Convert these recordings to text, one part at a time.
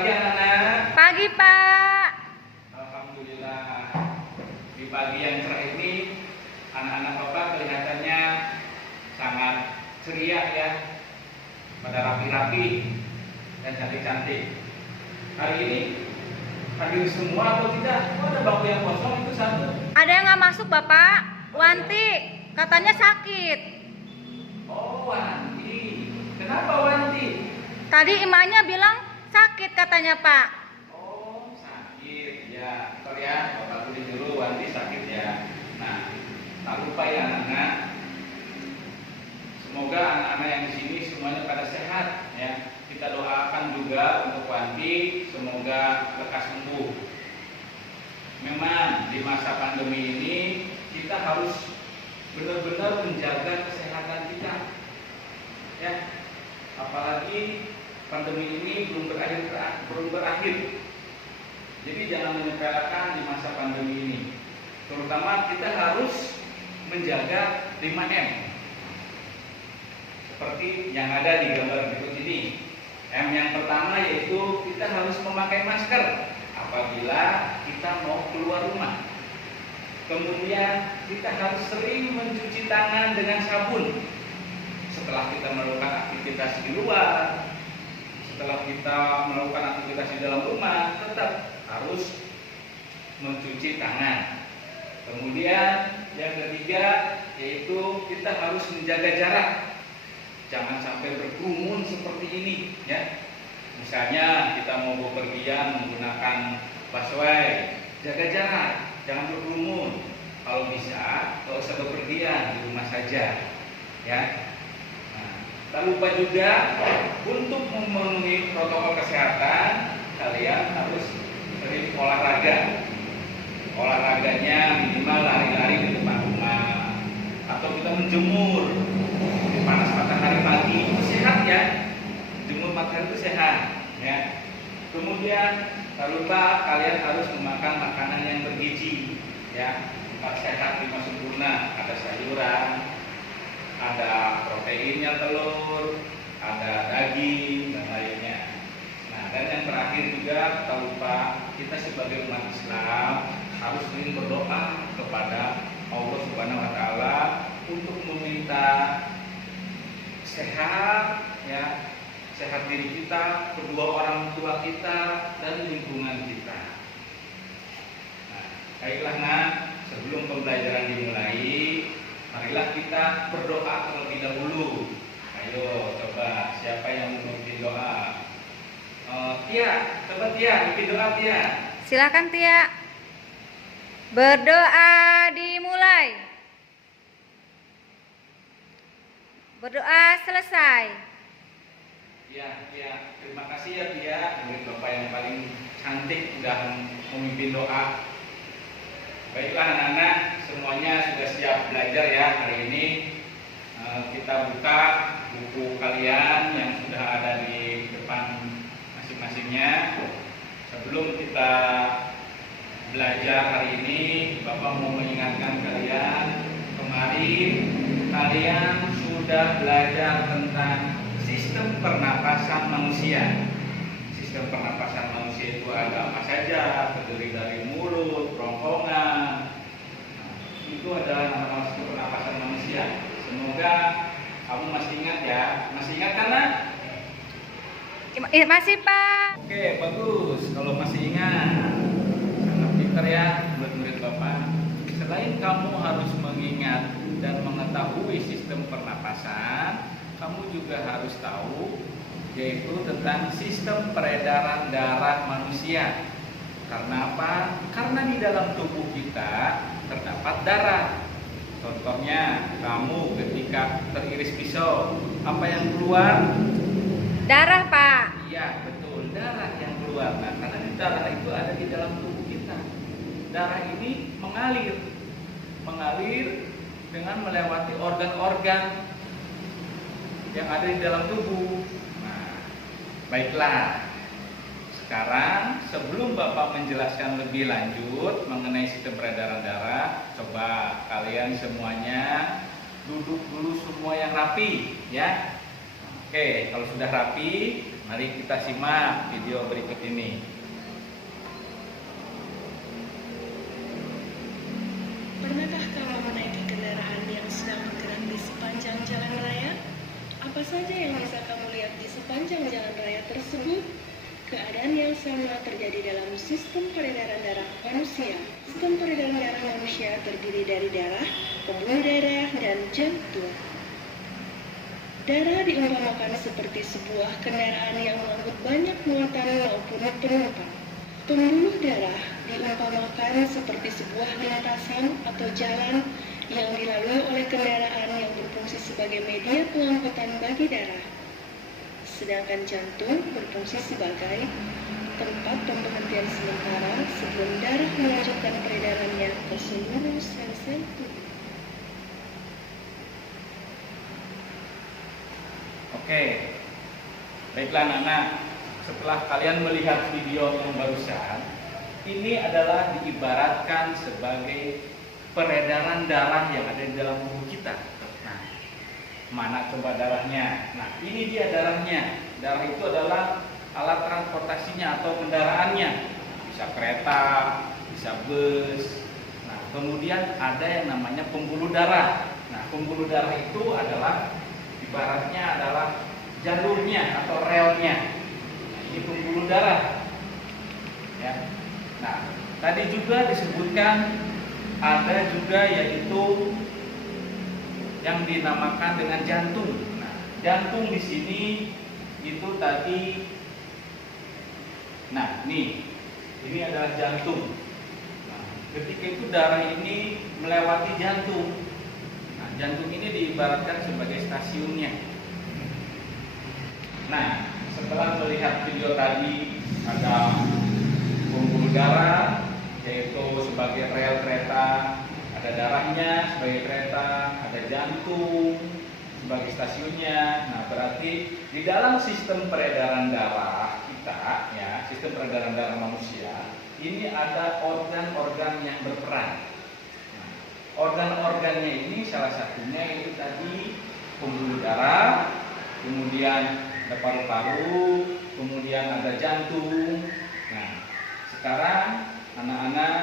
pagi anak-anak. Pagi, Pak. Alhamdulillah. Di pagi yang cerah ini, anak-anak Bapak kelihatannya sangat ceria ya. Pada rapi-rapi dan cantik-cantik. Hari ini hadir semua atau tidak? Oh, ada bangku yang kosong itu satu. Ada yang nggak masuk, Bapak? Wanti, katanya sakit. Oh, Wanti. Kenapa Wanti? Tadi emaknya bilang sakit katanya, Pak. Oh, sakit ya. Ntar ya, Bapak tulis dulu Wanti sakit ya. Nah, tak lupa ya anak-anak. Semoga anak-anak yang di sini semuanya pada sehat ya. Kita doakan juga untuk Wanti semoga lekas sembuh. Memang di masa pandemi ini kita harus benar-benar menjaga kesehatan kita. Ya. Apalagi pandemi ini belum berakhir. Jadi jangan menyepelekan di masa pandemi ini. Terutama kita harus menjaga 5M. Seperti yang ada di gambar berikut ini. M yang pertama yaitu kita harus memakai masker apabila kita mau keluar rumah. Kemudian kita harus sering mencuci tangan dengan sabun. Setelah kita melakukan aktivitas di luar, setelah kita melakukan aktivitas di dalam rumah, tetap harus mencuci tangan. Kemudian yang ketiga yaitu kita harus menjaga jarak. Jangan sampai berkerumun seperti ini ya. Misalnya kita mau bepergian menggunakan busway, jaga jarak, jangan berkerumun. Kalau bisa, kalau usah bepergian di rumah saja ya. Nah, tak lupa juga untuk memenuhi protokol kesehatan, kalian harus sering olahraga. Olahraganya minimal lari-lari di depan rumah atau kita menjemur di panas matahari pagi, itu sehat ya. Jemur matahari itu sehat ya. Kemudian tak lupa kalian harus memakan makanan yang bergizi ya. Sehat 5 sempurna, ada sayuran, ada proteinnya, telur, ada daging dan lainnya. Nah, dan yang terakhir juga tak lupa kita sebagai umat Islam harus sering berdoa kepada Allah Subhanahu wa taala untuk meminta sehat ya, sehat diri kita, kedua orang tua kita dan lingkungan kita. Nah, baiklah nak, sebelum pembelajaran dimulai, marilah kita berdoa terlebih dahulu. Ayo coba siapa yang mau bikin doa? Tia, coba Tia bikin doa Tia. Silakan, Tia. Berdoa dimulai. Berdoa selesai. Ya, terima kasih ya Tia, murid Bapak yang paling cantik udah memimpin doa. Baiklah anak-anak, semuanya sudah siap belajar ya hari ini. Kita buka buku kalian yang sudah ada di depan masing-masingnya. Sebelum kita belajar hari ini, Bapak mau mengingatkan kalian, kemarin kalian sudah belajar tentang sistem pernapasan manusia. Sistem pernapasan manusia itu ada apa saja, terdiri dari mulut, kerongkongan. Itu adalah nama sistem pernapasan manusia. Semoga kamu masih ingat ya. Masih ingat kan nak? Masih, Pak. Oke, bagus. Kalau masih ingat, sangat pintar ya murid-murid Bapak. Selain kamu harus mengingat dan mengetahui sistem pernapasan, kamu juga harus tahu yaitu tentang sistem peredaran darah manusia. Karena apa? Karena di dalam tubuh kita terdapat darah. Contohnya, kamu ketika teriris pisau, apa yang keluar? Darah, Pak. Iya, betul, darah yang keluar. Nah, karena darah itu ada di dalam tubuh kita. Darah ini mengalir dengan melewati organ-organ yang ada di dalam tubuh. Nah, baiklah. Sekarang sebelum Bapak menjelaskan lebih lanjut mengenai sistem peredaran darah, coba kalian semuanya duduk dulu semua yang rapi ya. Oke, kalau sudah rapi, Mari kita simak video berikut ini. Pernahkah kamu menaiki kendaraan yang sedang bergerak di sepanjang jalan raya? Apa saja yang bisa kamu lihat di sepanjang jalan raya tersebut? Keadaan yang sama terjadi dalam sistem peredaran darah manusia. Sistem peredaran darah manusia terdiri dari darah, pembuluh darah, dan jantung. Darah diumpamakan seperti sebuah kendaraan yang mengangkut banyak muatan maupun penumpang. Pembuluh darah diumpamakan seperti sebuah lintasan atau jalan yang dilalui oleh kendaraan yang berfungsi sebagai media pengangkutan bagi darah. Sedangkan jantung berfungsi sebagai tempat pemberhentian sementara sebelum darah melanjutkan peredarannya ke seluruh sel-sel tubuh. Oke, baiklah anak-anak. Setelah kalian melihat video yang barusan, ini adalah diibaratkan sebagai peredaran darah yang ada di dalam tubuh kita. Nah, mana coba darahnya? Nah, ini dia darahnya. Darah itu adalah alat transportasinya atau kendaraannya. Bisa kereta, bisa bus. Nah, kemudian ada yang namanya pembuluh darah. Nah, pembuluh darah itu adalah ibaratnya adalah jalurnya atau relnya. Nah, ini pembuluh darah. Ya. Nah, tadi juga disebutkan ada juga yaitu yang dinamakan dengan jantung. Nah, jantung di sini itu tadi. Nah, ini adalah jantung. Nah, ketika itu darah ini melewati jantung. Nah, jantung ini diibaratkan sebagai stasiunnya. Nah, setelah melihat video tadi, ada pembuluh darah yaitu sebagai rel kereta, ada darahnya sebagai kereta, ada jantung sebagai stasiunnya. Nah, berarti di dalam sistem peredaran darah kita, ya, sistem peredaran darah manusia, ini ada organ-organ yang berperan. Nah, organ-organnya ini salah satunya itu tadi pembuluh darah, kemudian ada paru-paru, kemudian ada jantung. Nah, sekarang anak-anak,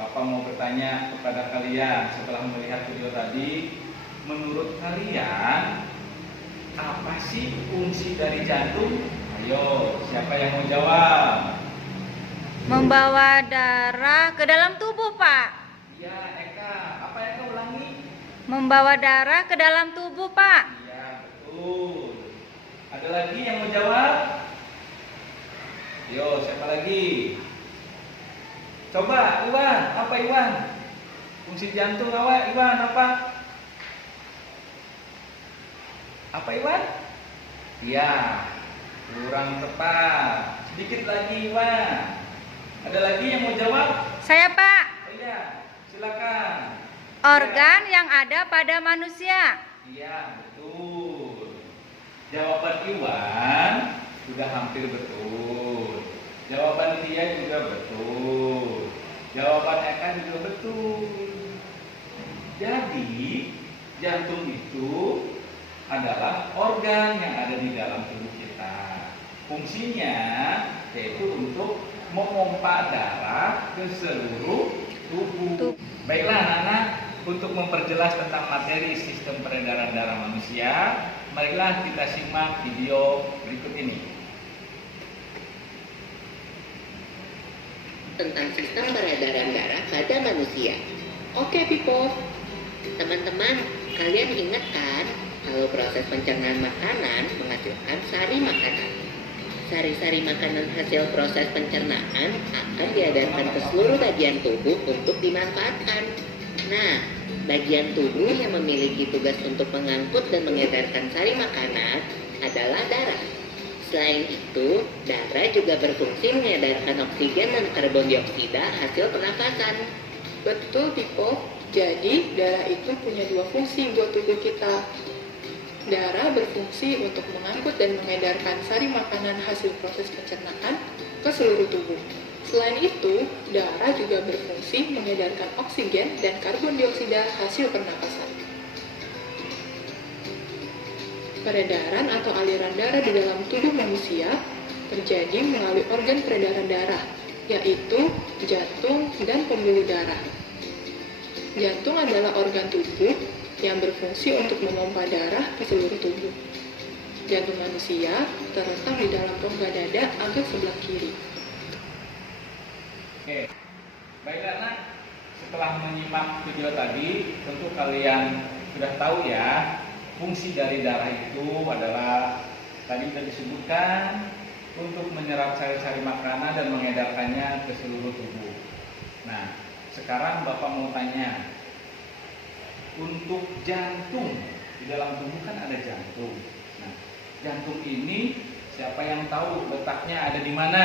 Bapak mau bertanya kepada kalian setelah melihat video tadi, menurut kalian apa sih fungsi dari jantung? Ayo, siapa yang mau jawab? Membawa darah ke dalam tubuh, Pak. Iya, Eka. Apa Eka ulangi? Membawa darah ke dalam tubuh, Pak. Iya, betul. Ada lagi yang mau jawab? Yo, siapa lagi? Coba, Iwan, apa Iwan? Fungsi jantung apa, Iwan, apa? Apa Iwan? Iya, kurang tepat. Sedikit lagi Iwan. Ada lagi yang mau jawab? Saya, Pak. Oh, iya, silakan. Organ yang ada pada manusia. Iya, betul. Jawaban Iwan sudah hampir betul. Jawaban dia juga betul. Jawaban Eka juga betul. Jadi jantung itu adalah organ yang ada di dalam tubuh kita. Fungsinya yaitu untuk memompa darah ke seluruh tubuh. Baiklah anak-anak, untuk memperjelas tentang materi sistem peredaran darah manusia, marilah kita simak video berikut ini. Tentang sistem peredaran darah pada manusia. Oke, people. Teman-teman, kalian ingat kan kalau proses pencernaan makanan menghasilkan sari makanan. Sari-sari makanan hasil proses pencernaan akan diedarkan ke seluruh bagian tubuh untuk dimanfaatkan. Nah, bagian tubuh yang memiliki tugas untuk mengangkut dan mengedarkan sari makanan adalah darah. Selain itu, darah juga berfungsi mengedarkan oksigen dan karbon dioksida hasil pernafasan. Betul, Pipo. Jadi, darah itu punya dua fungsi buat tubuh kita. Darah berfungsi untuk mengangkut dan mengedarkan sari makanan hasil proses pencernaan ke seluruh tubuh. Selain itu, darah juga berfungsi mengedarkan oksigen dan karbon dioksida hasil pernapasan. Peredaran atau aliran darah di dalam tubuh manusia terjadi melalui organ peredaran darah, yaitu jantung dan pembuluh darah. Jantung adalah organ tubuh yang berfungsi untuk memompa darah ke seluruh tubuh. Jantung manusia terletak di dalam rongga dada agak sebelah kiri. Oke, baiklah anak. Setelah menyimak video tadi, tentu kalian sudah tahu ya, fungsi dari darah itu adalah tadi sudah disebutkan untuk menyerap sari-sari makanan dan mengedarkannya ke seluruh tubuh. Nah, sekarang Bapak mau tanya, untuk jantung di dalam tubuh kan ada jantung. Nah, jantung ini siapa yang tahu letaknya ada di mana?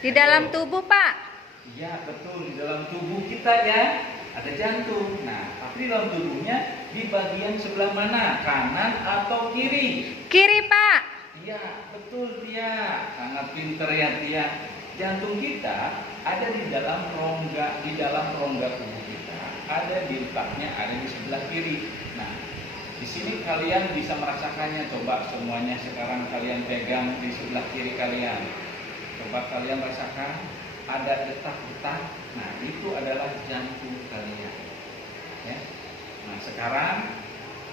Di dalam tubuh, Pak. Iya, betul, di dalam tubuh kita ya ada jantung. Nah, tapi di dalam tubuhnya di bagian sebelah mana? Kanan atau kiri? Kiri, Pak. Iya, betul Tia. Sangat pinter ya Tia. Jantung kita ada di dalam rongga tubuh kita. Ada di letaknya, ada di sebelah kiri. Nah, di sini kalian bisa merasakannya. Coba semuanya sekarang kalian pegang di sebelah kiri kalian. Coba kalian rasakan ada detak-detak. Nah, itu adalah jantung kalian. Ya. Nah, sekarang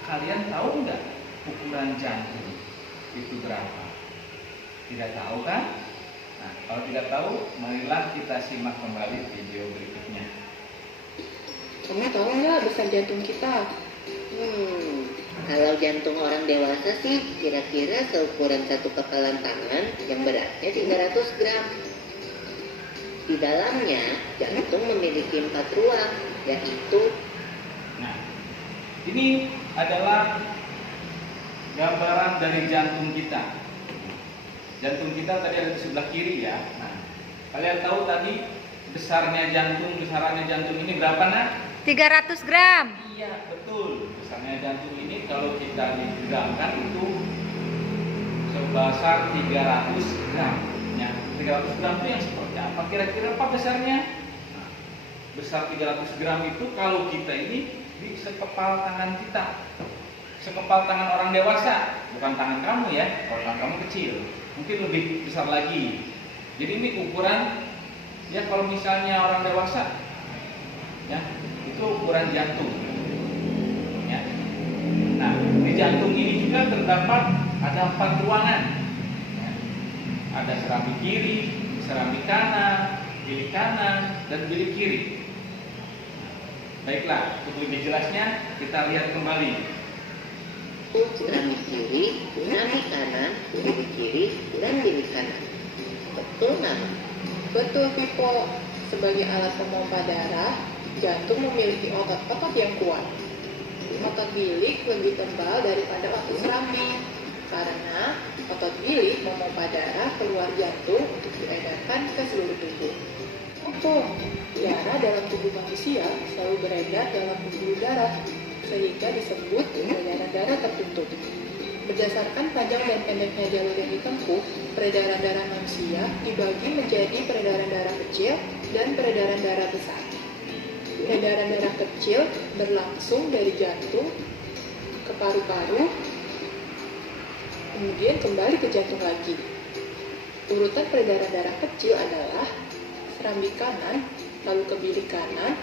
kalian tahu nggak ukuran jantung itu berapa? Tidak tahu kan? Nah, kalau tidak tahu, marilah kita simak kembali video berikutnya. Kamu tahu nggak besar jantung kita? Kalau jantung orang dewasa sih kira-kira seukuran satu kepalan tangan yang beratnya 300 gram. Di dalamnya, jantung memiliki 4 ruang, yaitu. Nah, ini adalah gambaran dari jantung kita. Jantung kita tadi ada di sebelah kiri ya. Nah, kalian tahu tadi besarannya jantung ini berapa nak? 300 gram. Iya, betul. Besarnya jantung ini kalau kita digramkan itu sebesar 300 gram. Ya, 300 gram itu yang seperti apa? Kira-kira apa besarnya? Nah, besar 300 gram itu kalau kita ini di sekepal tangan kita. Sekepal tangan orang dewasa, bukan tangan kamu ya. Kalau tangan kamu kecil, mungkin lebih besar lagi. Jadi ini ukuran ya kalau misalnya orang dewasa, ya itu ukuran jantung. Ya. Nah, di jantung ini juga terdapat ada 4 ruangan. Ya. Ada serambi kiri, serambi kanan, bilik kanan, dan bilik kiri. Nah, baiklah, untuk lebih jelasnya kita lihat kembali. Serambi kiri, serambi kanan, bilik kiri, dan bilik kanan. Betul nggak? Betul, Pipo. Sebagai alat pemompa darah, jantung memiliki otot-otot yang kuat. Otot bilik lebih tebal daripada otot serambi, karena otot bilik memompa darah keluar jantung untuk diedarkan ke seluruh tubuh. Darah dalam tubuh manusia selalu beredar dalam pembuluh darah, sehingga disebut peredaran darah tertutup. Berdasarkan panjang dan pendeknya jalur yang ditempuh, peredaran darah manusia dibagi menjadi peredaran darah kecil dan peredaran darah besar. Peredaran darah kecil berlangsung dari jantung ke paru-paru, kemudian kembali ke jantung lagi. Urutan peredaran darah kecil adalah serambi kanan, lalu ke bilik kanan,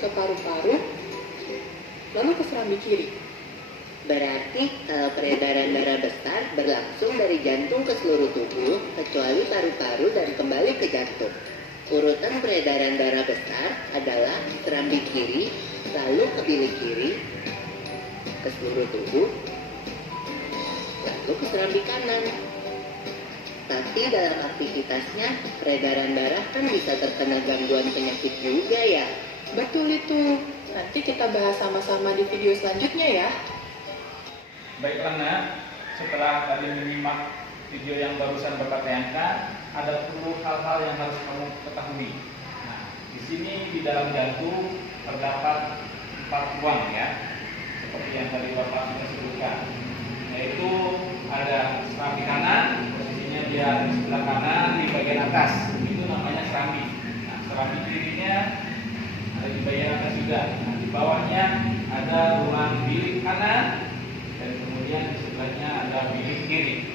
ke paru-paru, lalu ke serambi kiri. Berarti kalau peredaran darah besar berlangsung dari jantung ke seluruh tubuh, kecuali paru-paru dan kembali ke jantung. Urutan peredaran darah besar adalah serambi kiri, lalu ke bilik kiri, ke seluruh tubuh, lalu ke serambi kanan. Tapi dalam aktivitasnya, peredaran darah kan bisa terkena gangguan penyakit juga ya. Betul itu. Nanti kita bahas sama-sama di video selanjutnya ya. Baiklah nak, setelah tadi menyimak video yang barusan Bapak tayangkan, ada 10 hal-hal yang harus kamu ketahui. Nah, di sini di dalam jantung terdapat 4 ruang ya, seperti yang tadi Bapak sudah sebutkan, yaitu ada serambi kanan, posisinya dia di sebelah kanan di bagian atas, itu namanya serambi. Nah, serambi kirinya ada di bagian atas juga. Nah, di bawahnya ada ruang bilik kanan, dan kemudian di urutannya ada bilik kiri.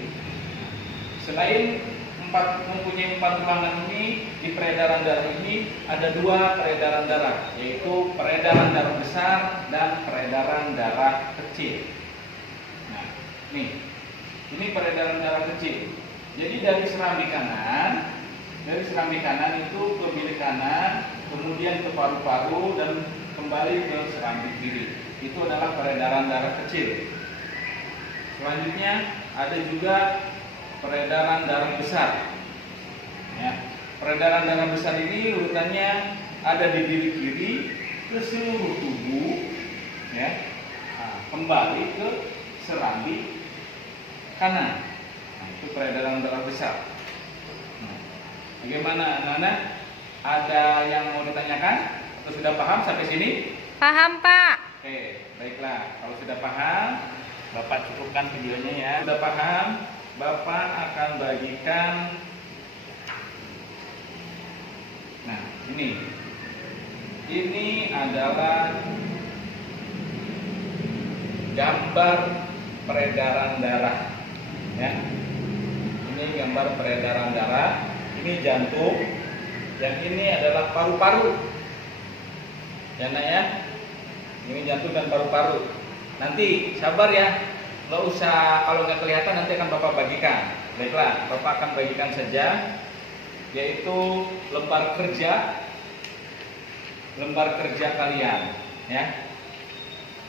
Selain mempunyai 4 ruangan ini, di peredaran darah ini ada 2 peredaran darah, yaitu peredaran darah besar dan peredaran darah kecil. Nah, ini peredaran darah kecil. Jadi dari serambi kanan itu ke bilik kanan, kemudian ke paru-paru dan kembali ke serambi kiri. Itu adalah peredaran darah kecil. Selanjutnya ada juga peredaran darah besar. Ya, peredaran darah besar ini urutannya ada di bilik kiri ke seluruh tubuh, ya, kembali ke serambi kanan. Nah, itu peredaran darah besar. Nah, bagaimana anak-anak? Ada yang mau ditanyakan? Atau sudah paham sampai sini? Paham, Pak. Oke, baiklah. Kalau sudah paham, Bapak cukupkan videonya ya. Sudah paham? Bapak akan bagikan. Nah, ini adalah gambar peredaran darah, ya. Ini gambar peredaran darah. Ini jantung. Yang ini adalah paru-paru. Ya, Nak ya. Ini jantung dan paru-paru. Nanti sabar ya. Nggak usah, kalau nggak kelihatan nanti akan Bapak bagikan. Baiklah, Bapak akan bagikan saja, yaitu lembar kerja kalian, ya.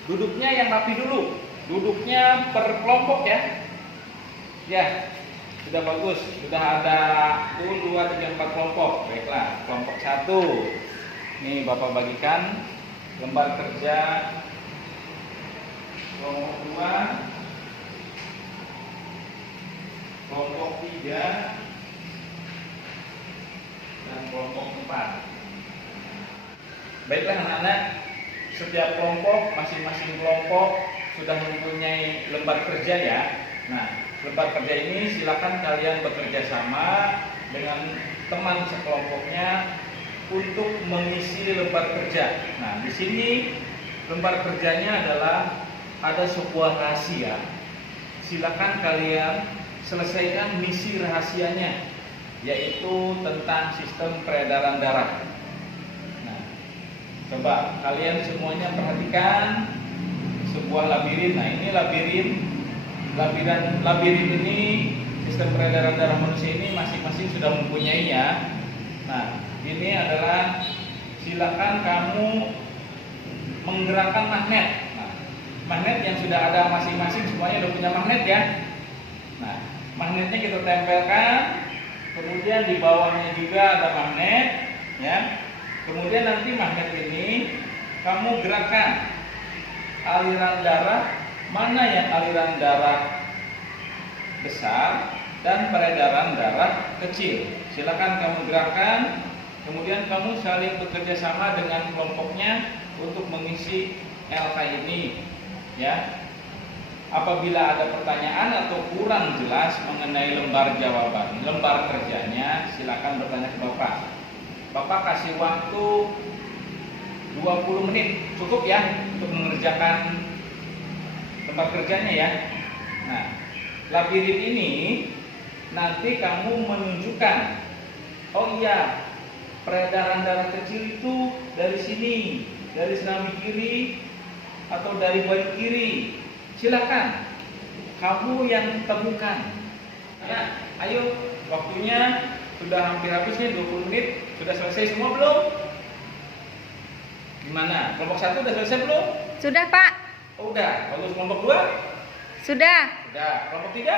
Duduknya yang rapi dulu, duduknya per kelompok ya. Ya, sudah bagus, sudah ada 1, 2, 3, 4 kelompok. Baiklah, kelompok 1. Ini Bapak bagikan lembar kerja kelompok 2, kelompok 3, dan kelompok 4. Baiklah anak-anak, setiap kelompok, masing-masing kelompok sudah mempunyai lembar kerja ya. Nah, lembar kerja ini silakan kalian bekerja sama dengan teman sekelompoknya untuk mengisi lembar kerja. Nah, di sini lembar kerjanya adalah ada sebuah rahasia. Silakan kalian selesaikan misi rahasianya, yaitu tentang sistem peredaran darah. Nah, coba kalian semuanya perhatikan sebuah labirin. Nah, ini labirin ini sistem peredaran darah manusia ini masing-masing sudah mempunyai ya. Nah, ini adalah silakan kamu menggerakkan magnet. Nah, magnet yang sudah ada masing-masing semuanya sudah punya magnet ya. Nah, magnetnya kita tempelkan, kemudian di bawahnya juga ada magnet, ya. Kemudian nanti magnet ini kamu gerakkan aliran darah, mana yang aliran darah besar dan peredaran darah kecil. Silakan kamu gerakkan, kemudian kamu saling bekerja sama dengan kelompoknya untuk mengisi LK ini, ya. Apabila ada pertanyaan atau kurang jelas mengenai lembar jawaban, lembar kerjanya, silakan bertanya ke Bapak. Bapak kasih waktu 20 menit, cukup ya untuk mengerjakan lembar kerjanya ya. Nah, labirin ini nanti kamu menunjukkan, oh iya, peredaran darah kecil itu dari sini, dari serambi kiri atau dari bayu kiri. Silakan kamu yang temukan. Ya, ayo, waktunya sudah hampir habis nih, 20 menit. Sudah selesai semua belum? Gimana? Kelompok 1 udah selesai belum? Sudah, Pak. Oh, udah. Bagus. Kelompok 2? Sudah. Udah. Kelompok 3?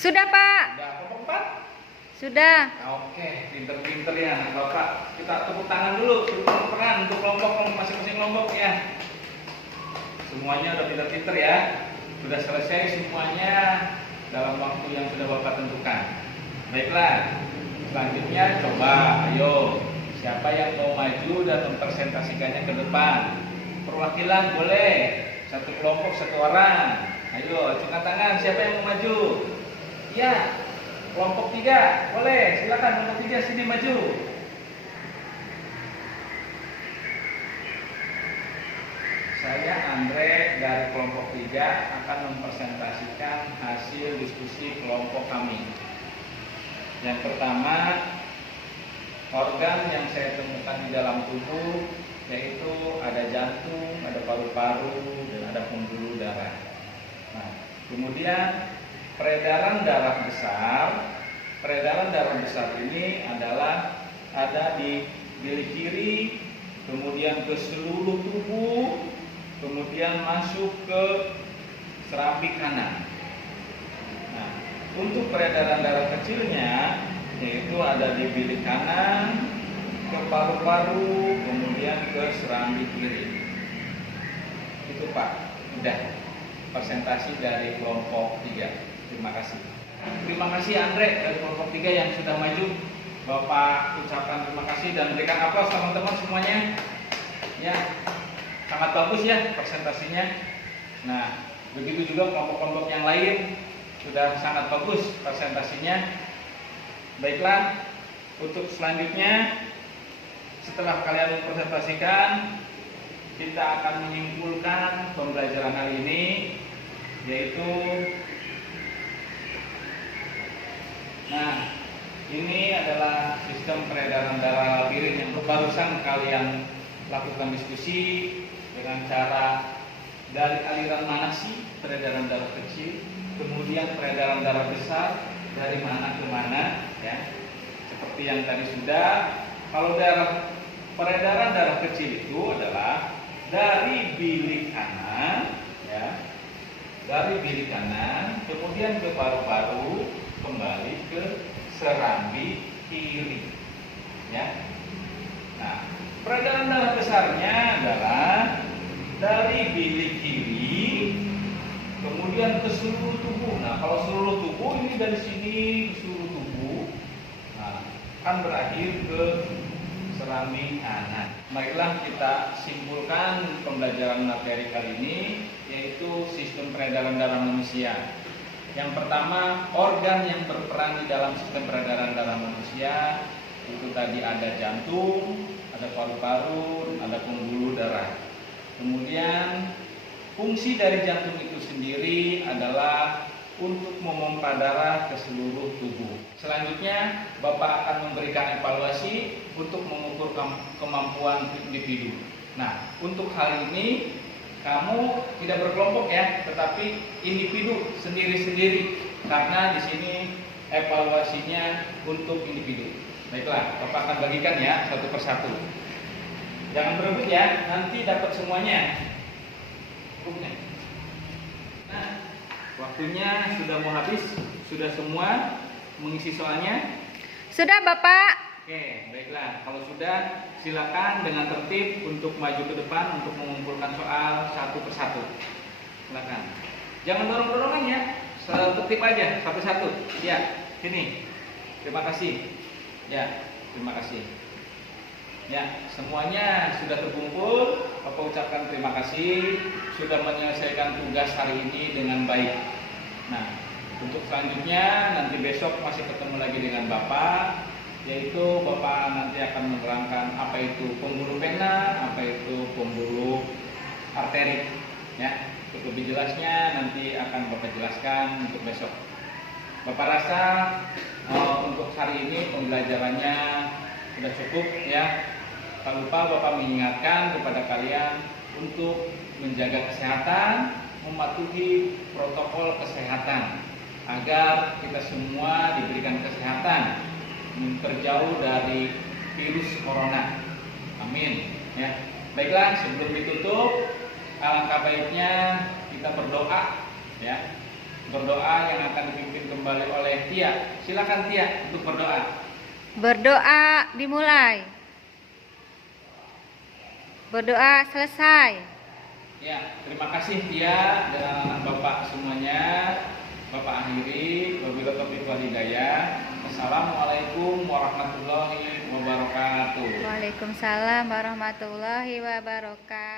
Sudah, Pak. Udah. Kelompok 4? Sudah. Oke, pinter-pinter ya anak Bapak. Kita tepuk tangan dulu, tepuk tangan untuk kelompok masing-masing kelompok ya. Semuanya udah pinter-pinter ya. Sudah selesai semuanya dalam waktu yang sudah Bapak tentukan. Baiklah, selanjutnya coba, ayo, siapa yang mau maju dan mempresentasikannya ke depan? Perwakilan boleh, satu kelompok satu orang. Ayo, angkat tangan, siapa yang mau maju? Ya, kelompok 3, boleh, silakan kelompok 3 sini maju. Saya Andre dari kelompok 3 akan akan mempresentasikan hasil diskusi kelompok kami. Yang pertama, organ yang saya temukan di dalam tubuh yaitu ada jantung, ada paru-paru, dan ada pembuluh darah. Nah, kemudian peredaran darah besar. Peredaran darah besar ini adalah ada di bilik kiri, kemudian ke seluruh tubuh, kemudian masuk ke serambi kanan. Nah, untuk peredaran darah kecilnya yaitu ada di bilik kanan, ke paru-paru, kemudian ke serambi kiri. Itu Pak, udah presentasi dari kelompok 3. Terima kasih. Terima kasih Andre dari kelompok 3 yang sudah maju. Bapak ucapkan terima kasih dan berikan aplaus teman-teman semuanya. Ya, sangat bagus ya presentasinya. Nah, begitu juga kelompok-kelompok yang lain sudah sangat bagus presentasinya. Baiklah, untuk selanjutnya setelah kalian mempresentasikan, kita akan menyimpulkan pembelajaran hari ini, yaitu nah, ini adalah sistem peredaran darah labirin yang barusan kalian lakukan diskusi dengan cara dari aliran mana sih peredaran darah kecil, kemudian peredaran darah besar dari mana ke mana, ya. Seperti yang tadi sudah, kalau peredaran darah kecil itu adalah dari bilik kanan, ya, dari bilik kanan, kemudian ke paru-paru, kembali ke serambi kiri, ya. Nah, peredaran darah besarnya adalah dari bilik kiri, kemudian ke seluruh tubuh. Nah, kalau seluruh tubuh ini dari sini ke seluruh tubuh, nah, akan berakhir ke serambi kanan. Baiklah, kita simpulkan pembelajaran materi kali ini, yaitu sistem peredaran darah manusia. Yang pertama, organ yang berperan di dalam sistem peredaran darah manusia itu tadi ada jantung, ada paru-paru, ada pembuluh darah. Kemudian fungsi dari jantung itu sendiri adalah untuk memompa darah ke seluruh tubuh. Selanjutnya, Bapak akan memberikan evaluasi untuk mengukur kemampuan individu. Nah, untuk hal ini kamu tidak berkelompok ya, tetapi individu sendiri-sendiri, karena di sini evaluasinya untuk individu. Baiklah, Bapak akan bagikan ya satu persatu. Jangan berebut ya, nanti dapat semuanya. Nah, waktunya sudah mau habis, sudah semua mengisi soalnya? Sudah Bapak. Oke, baiklah. Kalau sudah, silakan dengan tertib untuk maju ke depan untuk mengumpulkan soal satu persatu. Silakan. Jangan dorong-dorongan ya, tertib aja satu-satu. Ya, sini. Terima kasih. Ya, terima kasih. Ya, semuanya sudah terkumpul. Bapak ucapkan terima kasih sudah menyelesaikan tugas hari ini dengan baik. Nah, untuk selanjutnya nanti besok masih ketemu lagi dengan Bapak. Yaitu Bapak nanti akan menerangkan apa itu pembuluh vena, apa itu pembuluh arteri, ya. Untuk lebih jelasnya nanti akan Bapak jelaskan untuk besok. Bapak rasa untuk hari ini pembelajarannya sudah cukup, ya. Tak lupa Bapak mengingatkan kepada kalian untuk menjaga kesehatan, mematuhi protokol kesehatan agar kita semua diberikan kesehatan, terjauh dari virus corona. Amin, ya. Baiklah, sebelum ditutup, alangkah baiknya kita berdoa, ya. Berdoa yang akan dipimpin kembali oleh Tia. Silakan Tia untuk berdoa. Berdoa dimulai. Berdoa selesai. Ya, terima kasih Tia dan anak Bapak semuanya. Bapak akhiri, wabillahi taufiq wal hidayah. Assalamualaikum warahmatullahi wabarakatuh. Waalaikumsalam warahmatullahi wabarakatuh.